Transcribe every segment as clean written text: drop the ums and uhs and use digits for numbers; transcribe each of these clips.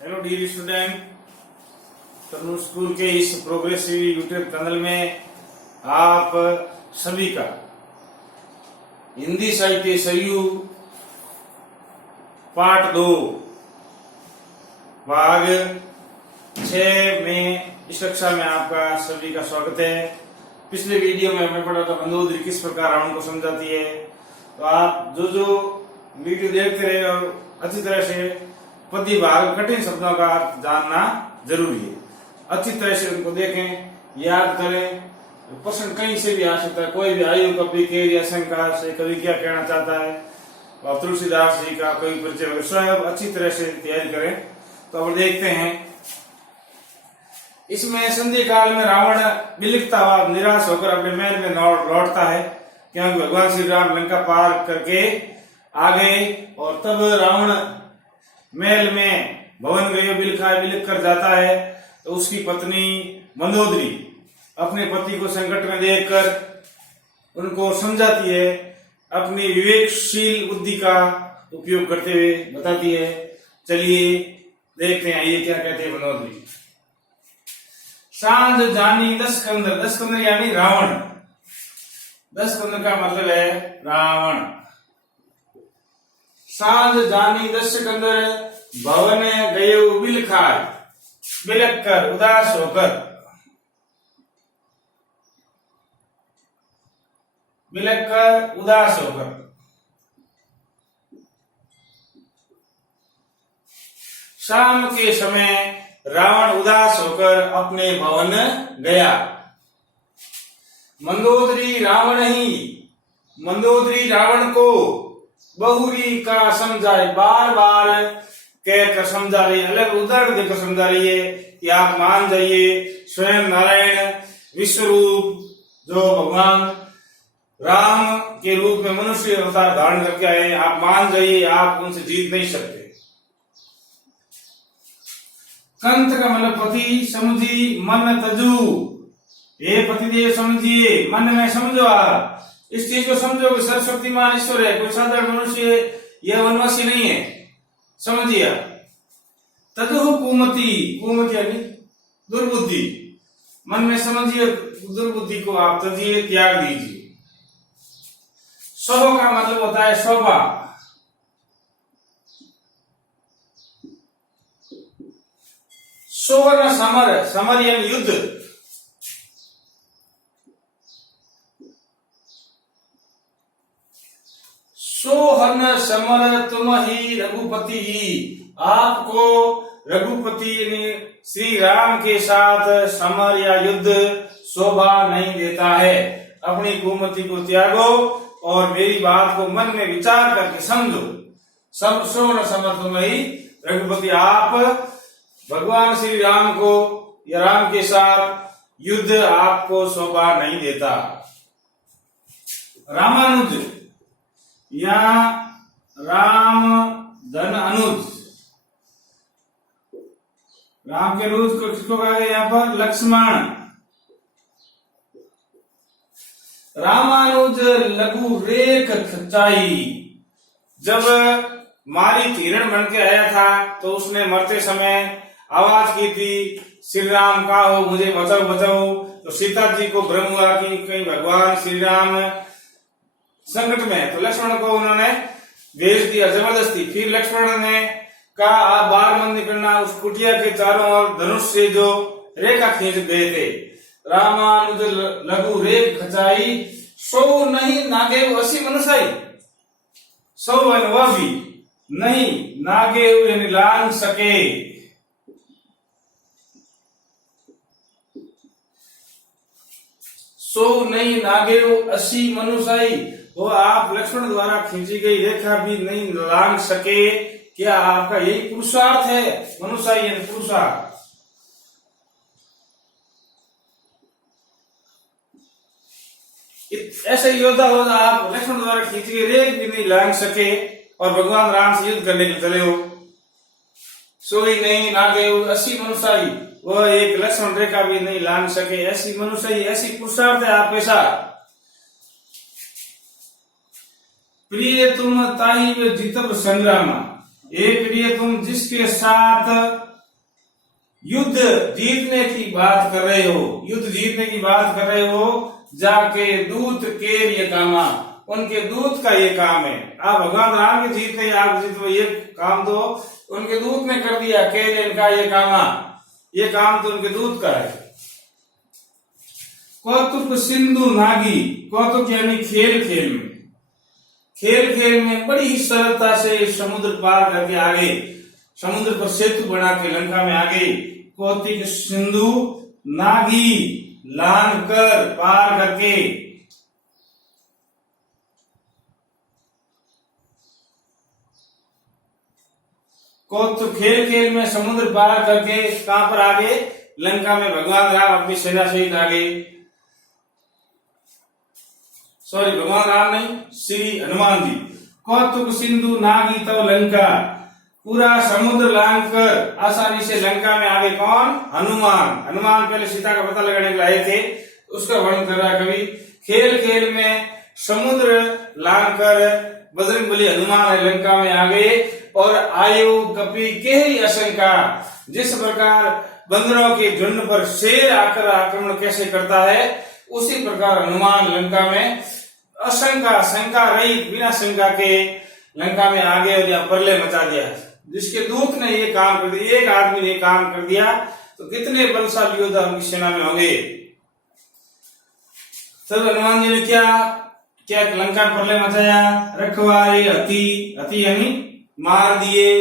Hello dear student, तनु school के इस progressive YouTube channel में आप सभी का हिंदी साहित्य सरयू पार्ट 2 भाग 6 में इस कक्षा में आपका सभी का स्वागत है। पिछले वीडियो में हमने पढ़ा था मंदोदरी किस प्रकार रावण को समझाती है। तो आप जो वीडियो देखते रहे और अच्छी तरह से पद्य भाग कठिन शब्दों का अर्थ जानना जरूरी है। अच्छी तरह से उनको देखें, याद करें। प्रश्न कहीं से भी आ सकता है, कोई भी आयु कवि के या शंका से कवि क्या कहना चाहता है और तुलसीदास जी का कवि परिचय स्वयं अच्छी तरह से तैयारी करें। तो अब देखते हैं, इसमें संधि काल में रावण विलिखता हुआ निराश होकर अपने महल में लौटता है, क्योंकि भगवान श्री राम लंका पार करके आ गए। और तब रावण महल में भवन गयो बिलख कर जाता है। तो उसकी पत्नी मंदोदरी अपने पति को संकट में देखकर उनको समझाती है, अपनी विवेकशील बुद्धि का उपयोग करते हुए बताती है। चलिए देखते हैं ये क्या कहते हैं मंदोदरी। सांझ जानी 10 कंदर, 10 कंदर यानी रावण। 10 कंदर का मतलब है रावण। सांझ जानी 10 कंदर भवन गयो बिलखाय, बिलख कर उदास होकर, बिलख कर उदास होकर। शाम के समय रावण उदास होकर अपने भवन गया। मंदोदरी रावण को बहुरी का समझाए, बार बार कहकर समझा रही है, अलग उदाहरण देकर समझा रही है कि आप मान जाइए, स्वयं नारायण विश्वरूप जो भगवान राम के रूप में मनुष्य अवतार धारण करके आए, आप मान जाइए, आप उनसे जीत नहीं सकते। कंत का मतलब पति, समझी मन तजू, ये पतिदेव समझिए, मन में समझो। आप इस चीज को समझो कि सर्वशक्तिमान ईश्वर है, कोई साधारण मनुष्य यह वनवासी नहीं है, समझिए। तजु कुमति, कुमति यानी दुर्बुद्धि, मन में समझिए, दुर्बुद्धि को आप तजिए, त्याग दीजिए। शोभ का मतलब होता है शोभा। सुवर्ण समर, समर यानी युद्ध। सोहन समर तुम ही रघुपति ही, आपको रघुपति यानी श्री राम के साथ समर या युद्ध शोभा नहीं देता है। अपनी कुमति को त्यागो और मेरी बात को मन में विचार करके समझो। सब सोहन समर तुम ही रघुपति, आप भगवान श्री राम को या राम के साथ युद्ध आपको शोभा नहीं देता। रामानुज या राम धन अनुज, राम के अनुज को किसको कहा गया यहाँ पर? लक्ष्मण। रामानुज लघु रेख खचाई, जब मारीच हिरण बन के आया था तो उसने मरते समय आवाज की थी, श्री राम का हो, मुझे बचाओ बचाओ। तो सीता जी को भ्रम हुआ कि कहीं भगवान श्री राम संकट में, तो लक्ष्मण को उन्होंने भेज दिया जबरदस्ती। फिर लक्ष्मण ने कहा आप बाहर मत निकलना। उस कुटिया के चारों ओर धनुष से जो रेखा खींच गए थे। रामानुज लघु रेख खचाई, सो नहीं नागे 80 मनुष्य, सो वह भी नहीं नागे यानी लांग सके। सो नहीं नागे 80 मनुष्य, वो आप लक्ष्मण द्वारा खींची गई रेखा भी नहीं लांग सके। क्या आपका यही पुरुषार्थ है? मनुष्य यानी पुरुषार्थ। ऐसे योद्धा हो आप लक्ष्मण द्वारा खींची गई रेख भी नहीं लांग सके और भगवान राम से युद्ध करने के चले हो। सोई नहीं नागे 80 मनुष्य, वह एक लक्ष्मण रेखा भी नहीं लांग सके। ऐसी मनुष्य, ऐसी पुरुषार्थ है आपके साथ। प्रिय तुम ताही वे जीतब संग्राम, एक प्रिय तुम जिसके साथ युद्ध जीतने की बात कर रहे हो, युद्ध जीतने की बात कर रहे हो, जाके दूत के ये कामा, उनके दूत का ये काम है। आप भगवान राम के जीतने आप जीतो ये काम तो उनके दूत ने कर दिया, के इनका ये कामा, ये काम तो उनके दूत का है। कौतुक सिंधु नागी, कौतुक यानी खेल खेल में, खेल खेल में बड़ी ही सरलता से समुद्र पार करके आगे, समुद्र पर सेतु बना के लंका में आगे, कौतिक सिंधु नागी लान कर पार करके, कौतुक खेल खेल में समुद्र पार करके कहां पर आगे, लंका में भगवान राम अपनी सेना सहित आगे, सॉरी भगवान राम नहीं, श्री हनुमान जी। कौतुक सिंधु नागी तव लंका, पूरा समुद्र लांग कर आसानी से लंका में आगे कौन, हनुमान। हनुमान पहले सीता का पता लगाने के लिए आए थे, उसका वर्णन कर रहा है कवि। खेल खेल में समुद्र लांग कर बजरंगबली हनुमान है लंका में आगे, और आयु कपि के आशंका, जिस प्रकार बंदरों के झुंड पर शेर आकर आक्रमण कैसे करता है, उसी प्रकार हनुमान लंका में अशंका, शंका रहित, बिना शंका के लंका में आगे और यहाँ प्रलय मचा दिया। जिसके दूत ने ये काम कर दिया, एक आदमी ने काम कर दिया, तो कितने बलशाली योद्धा उनकी सेना में होंगे। तब हनुमान जी ने क्या क्या लंका प्रलय मचाया, रखवारे अति यानी मार दिए,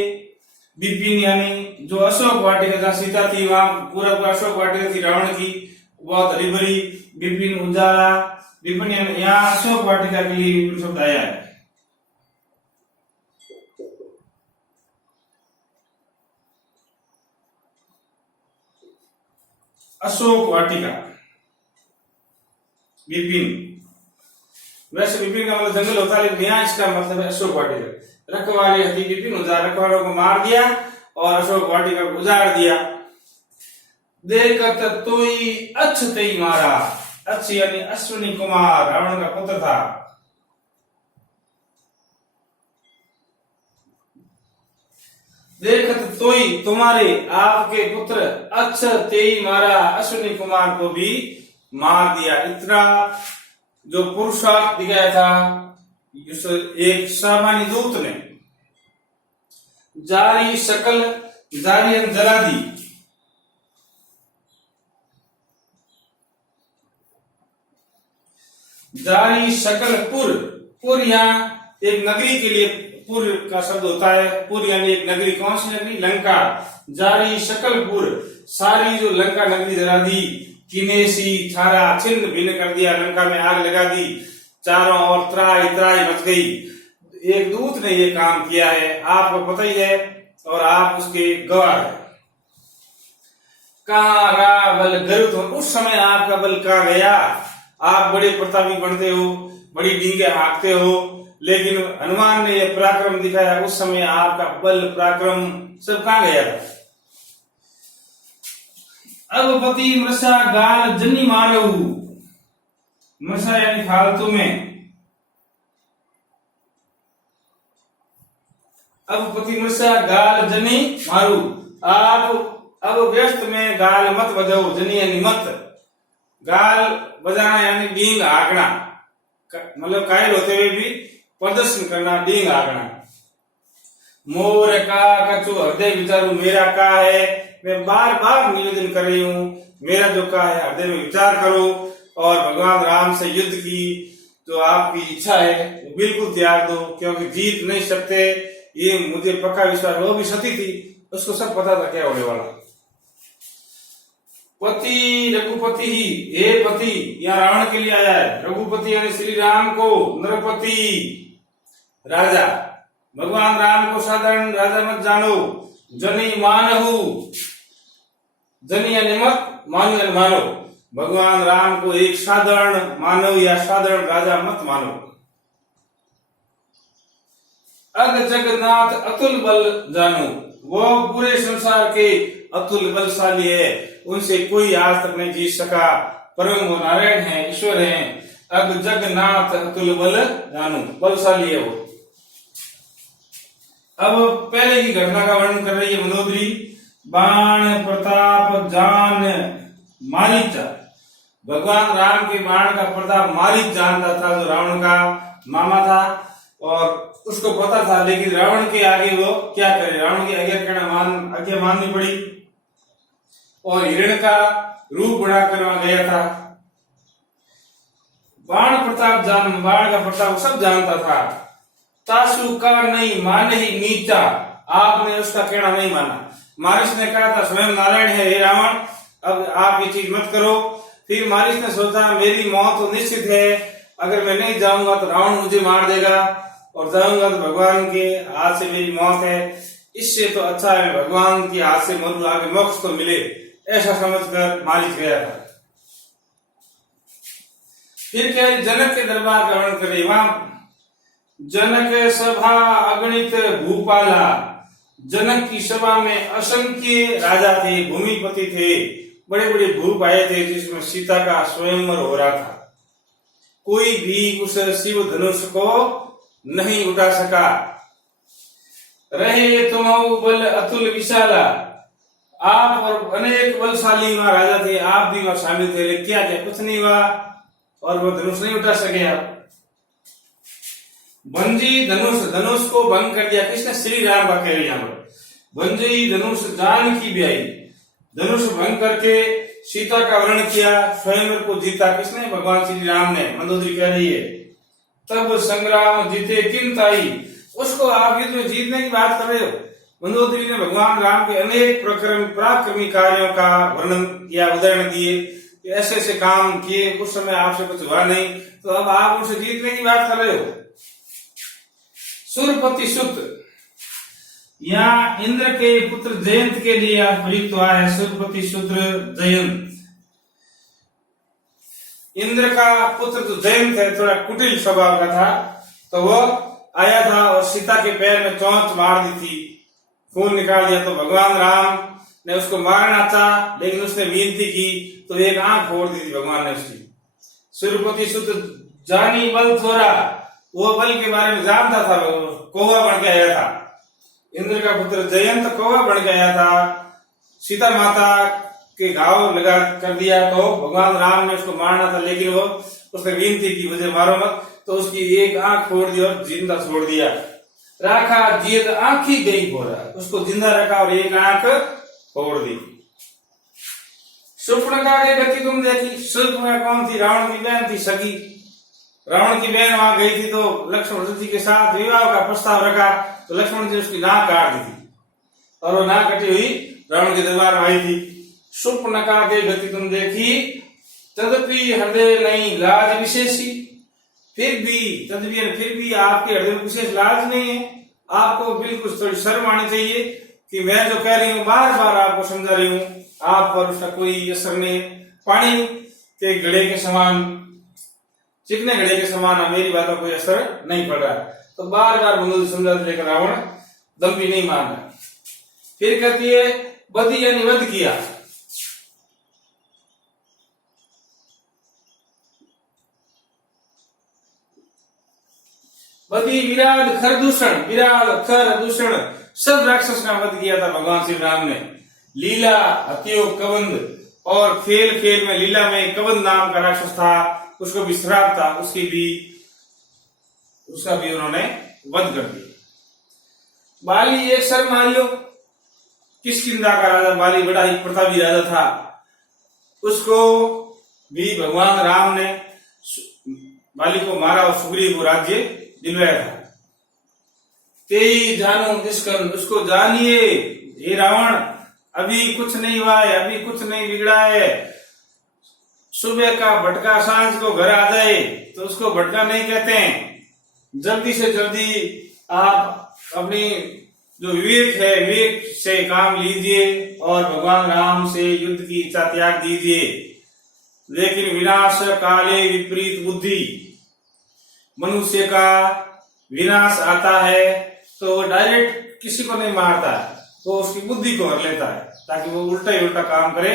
विपिन यानी जो अशोक वाटिका जहाँ सीता थी वहां पूरा अशोक वाटिका थी रावण की, बहुत हरी भरी, विपिन उजाला, विपिन यानी यहाँ अशोक वाटिका के लिए विपिन शब्द आया है। अशोक वाटिका, विपिन, वैसे विपिन का मतलब जंगल होता है, लेकिन यहाँ इसका मतलब है अशोक वाटिका। रखवाली हती विपिन उजाड़, रखवालों को मार दिया और अशोक वाटिका को उजाड़ दिया। देखत तोई अच्छ तेई मारा, अच्छ यानी अश्विनी कुमार, रावण का पुत्र था। देखत तोई तुम्हारे, आपके पुत्र, अच्छ तेई मारा, अश्विनी कुमार को भी मार दिया। इतना जो पुरुषार्थ दिखाया था एक सामान्य दूत ने। जारी शकल, जारी जला दी, जारी शकल पुर, पुर यहाँ एक नगरी के लिए पुर का शब्द होता है। पुर यानी एक नगरी, कौन सी नगरी, लंका। जारी शकलपुर, सारी जो लंका नगरी जला दी, किनेसी छारा छिन्न भिन्न कर दिया, लंका में आग लगा दी, चारों ओर त्राई त्राई मच गई। एक दूत ने ये काम किया है, आपको पता ही है और आप उसके गवाह हैं। कहाँ रहा बल गरुत, उस समय आपका बल कहाँ गया। आप बड़े प्रतापी बनते हो, बड़ी डींगे हाँकते हो, लेकिन हनुमान ने यह पराक्रम दिखाया, उस समय आपका बल पराक्रम सब कहाँ गया था। अब पति मृषा गाल जनी मारू, मृषा यानी फालतू में। अब पति मृषा गाल जनी मारू, आप अब व्यस्त में गाल मत बजाओ, जनी यानी मत, गाल बजाना यानी डींग हाँकना, मतलब कायल होते हुए भी प्रदर्शन करना, डींग हाँकना। मोर का कछु हृदय विचारू, मेरा का है, मैं बार बार निवेदन कर रही हूँ, मेरा जो का है हृदय में विचार करो और भगवान राम से युद्ध की जो आपकी इच्छा है वो बिल्कुल त्याग दो, क्योंकि जीत नहीं सकते, ये मुझे पक्का विश्वास। वो भी सती थी, उसको सब पता था क्या होने वाला। पति रघुपति ही, हे पति, यहाँ रावण के लिए आया है। रघुपति यानी श्री राम को, नरपति राजा, भगवान राम को साधारण राजा मत जानो। जनी मानहु, जनी यानी मत, मानो यानी मानो, भगवान राम को एक साधारण मानव या साधारण राजा मत मानो। अग जगन्नाथ अतुल बल जानो, वो पूरे संसार के अतुल बलशाली है, उनसे कोई आज तक नहीं जीत सका। परम वो नारायण है, ईश्वर है। अग जगन्नाथ अतुल बल जानो, बलशाली है वो। अब पहले की घटना का वर्णन कर रही है मंदोदरी। बाण प्रताप जान मारीचा। भगवान राम के बाण का प्रताप मारीच जानता था, जो रावण का मामा था, और उसको पता था, लेकिन रावण के आगे वो क्या करे, रावण की आज्ञा माननी पड़ी, और हिरण का रूप बढ़ाकर वहां गया था। बाण का प्रताप सब जानता था। तासु का नहीं माने ही नीचा, आपने उसका कहना नहीं माना। मारिच ने कहा था स्वयं नारायण है, हे रावण अब आप ये चीज मत करो। फिर मारिच ने सोचा मेरी मौत तो निश्चित है, अगर मैं नहीं जाऊंगा तो रावण मुझे मार देगा, और जाऊंगा तो भगवान के हाथ से मेरी मौत है, इससे तो अच्छा है भगवान के हाथ से मरूं, आगे मोक्ष तो मिले, ऐसा समझकर मारिच गया था। फिर क्या जनक के दरबार का वर्णन करे। वहां जनक सभा अगणित भूपाला, जनक की सभा में असंख्य राजा थे, भूमिपति थे, बड़े बड़े भूप आए थे, जिसमें सीता का स्वयंवर हो रहा था। कोई भी उस शिव धनुष को नहीं उठा सका। रहे तुम बल अतुल विशाला, आप और अनेक बलशाली वहां राजा थे, आप भी वहां शामिल थे, लेकिन क्या क्या कुछ नहीं हुआ, और वो धनुष नहीं उठा सके आप। भंजी धनुष को भंग कर दिया किसने, श्री राम का कह रही यहाँ पर। भंजी धनुष जान की ब्याई, धनुष भंग करके सीता का वर्ण किया, स्वयंवर को जीता किसने, भगवान श्री राम ने। मंदोदरी कह रही है तब संग्राम जीते किंताई, उसको आप युद्ध में जीतने की बात कर रहे हो। मंदोदरी ने भगवान राम के अनेक पराक्रमी कार्यों का वर्णन किया, उदाहरण दिए, ऐसे ऐसे काम किए, उस समय आपसे कुछ हुआ नहीं, तो अब आप उनसे जीतने की बात कर रहे हो। सुरपति सुत, यहाँ इंद्र के पुत्र जयंत के लिए आज प्रयुक्त हुआ है सुरपति सुत्र जयंत। इंद्र का पुत्र जो जयंत है थोड़ा कुटिल स्वभाव का था, तो वो आया था और सीता के पैर में चोंच मार दी थी, खून निकाल दिया। तो भगवान राम ने उसको मारना चाहा, लेकिन उसने विनती की तो एक आंख फोड़ दी थी भगवान ने उसकी। सुरपति सुत जानी बल थोड़ा, वो बल के बारे में जानता था, कौवा बन के आया था। इंद्र का पुत्र जयंत कौवा बन के आया था, सीता माता के घाव लगा कर दिया, तो भगवान राम ने उसको मारना था, लेकिन वो उसने विनती की मुझे मारो मत, तो उसकी एक आंख फोड़ दी और जिंदा छोड़ दिया। राखा जीत आंखी गई बोरा, उसको जिंदा रखा और एक आंख फोड़ दी। शूर्पणखा की गति तुम देखी। शूर्पणखा कौन थी, रावण की बहन थी सगी। रावण की बहन वहां गई थी तो लक्ष्मण जी के साथ विवाह का प्रस्ताव रखा, तो लक्ष्मण जी उसकी नाक काट दी थी, और वो नाक कटी हुई रावण के दरबार में आई थी। शूर्पणखा की गति तुम देखी, तदपि हृदय नहीं लाज विशेषी, फिर भी आपके हृदय में विशेष लाज नहीं है, आपको बिल्कुल थोड़ी शर्म आनी चाहिए कि मैं जो कह रही हूँ बार बार आपको समझा रही हूँ, आप पर उसका कोई असर नहीं। पानी के घड़े के समान, चिकने घड़े के समान मेरी बातों कोई असर नहीं पड़ रहा, तो बार बार मंदोदरी समझाते, लेकर रावण दम भी नहीं मान रहा। फिर कहती है बदी यानी वध किया। बदी विराट खर दूषण सब राक्षस का वध किया था भगवान श्री राम ने। लीला हत्यो कबंध, और खेल में लीला में कबंध नाम का राक्षस था, उसको भी श्राप था, उसका भी उन्होंने वध कर दिया। बाली एक सर मारियो, किष्किंधा का राजा बाली बड़ा ही प्रतापी राजा था, उसको भी भगवान राम ने बाली को मारा और सुग्रीव को राज्य दिलवाया था। तेई जानो निष्कर्म, उसको जानिए हे रावण अभी कुछ नहीं हुआ है, अभी कुछ नहीं बिगड़ा है। सुबह का भटका सांझ को घर आ जाए तो उसको भटका नहीं कहते हैं। जल्दी से जल्दी आप अपनी जो विवेक है, विवेक से काम लीजिए और भगवान राम से युद्ध की इच्छा त्याग दीजिए। लेकिन विनाश काले विपरीत बुद्धि, मनुष्य का विनाश आता है तो डायरेक्ट किसी को नहीं मारता है, वो उसकी बुद्धि को हर लेता है ताकि वो उल्टा ही उल्टा काम करे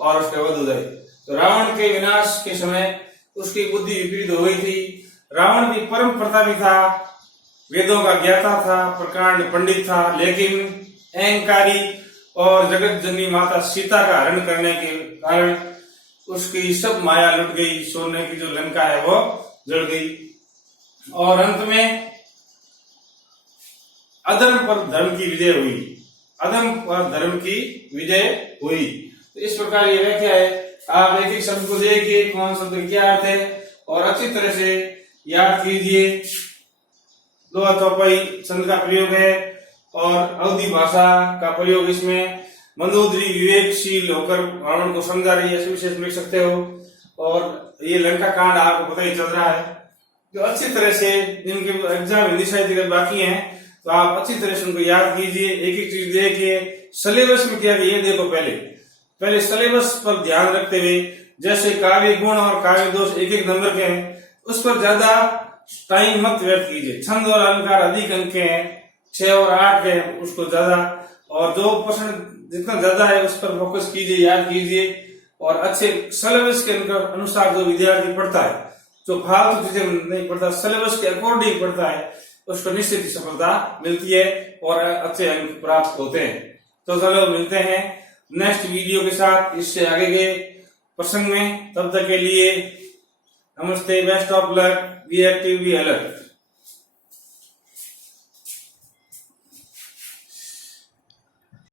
और उसके वध हो जाए। तो रावण के विनाश के समय उसकी बुद्धि विपरीत हो गई थी। रावण भी परम प्रतापी था, वेदों का ज्ञाता था, प्रकांड पंडित था, लेकिन अहंकारी और जगत जननी माता सीता का हरण करने के कारण उसकी सब माया लुट गई। सोने की जो लंका है वो जल गई और अंत में अधर्म पर धर्म की विजय हुई। अधर्म पर धर्म की विजय हुई। तो इस प्रकार ये व्याख्या है। आप एक एक शब्द को देखिए, कौन शब्द का क्या अर्थ है और अच्छी तरह से याद कीजिए। दोहा चौपाई छंद का प्रयोग है और अवधि भाषा का प्रयोग इसमें मंदोदरी विवेकशील होकर रावण को समझा रही है, ऐसे विशेष लिख सकते हो। और ये लंका कांड आपको पता ही चल रहा है। जो अच्छी तरह से जिनके एग्जाम हिंदी साहित्य के बाकी हैं तो आप अच्छी तरह से उनको याद कीजिए, एक एक चीज देखिए। सिलेबस में क्या ये देखो, पहले सिलेबस पर ध्यान रखते हुए, जैसे काव्य गुण और काव्य दोष एक एक नंबर के हैं, उस पर ज्यादा टाइम मत व्यर्थ कीजिए। छंद और अलंकार अधिक अंक के हैं, 6 और 8 के हैं, उसको ज्यादा और 2% जितना ज्यादा है उस पर फोकस कीजिए, याद कीजिए। और अच्छे सिलेबस के अनुसार जो विद्यार्थी पढ़ता है, जो फालतू चीजें नहीं पढ़ता, सिलेबस के अकॉर्डिंग पढ़ता है, उसको निश्चित सफलता मिलती है और अच्छे अंक प्राप्त होते हैं। तो चलो मिलते हैं नेक्स्ट वीडियो के साथ इससे आगे के प्रसंग में। तब तक के लिए नमस्ते, best of luck, be active, be alert.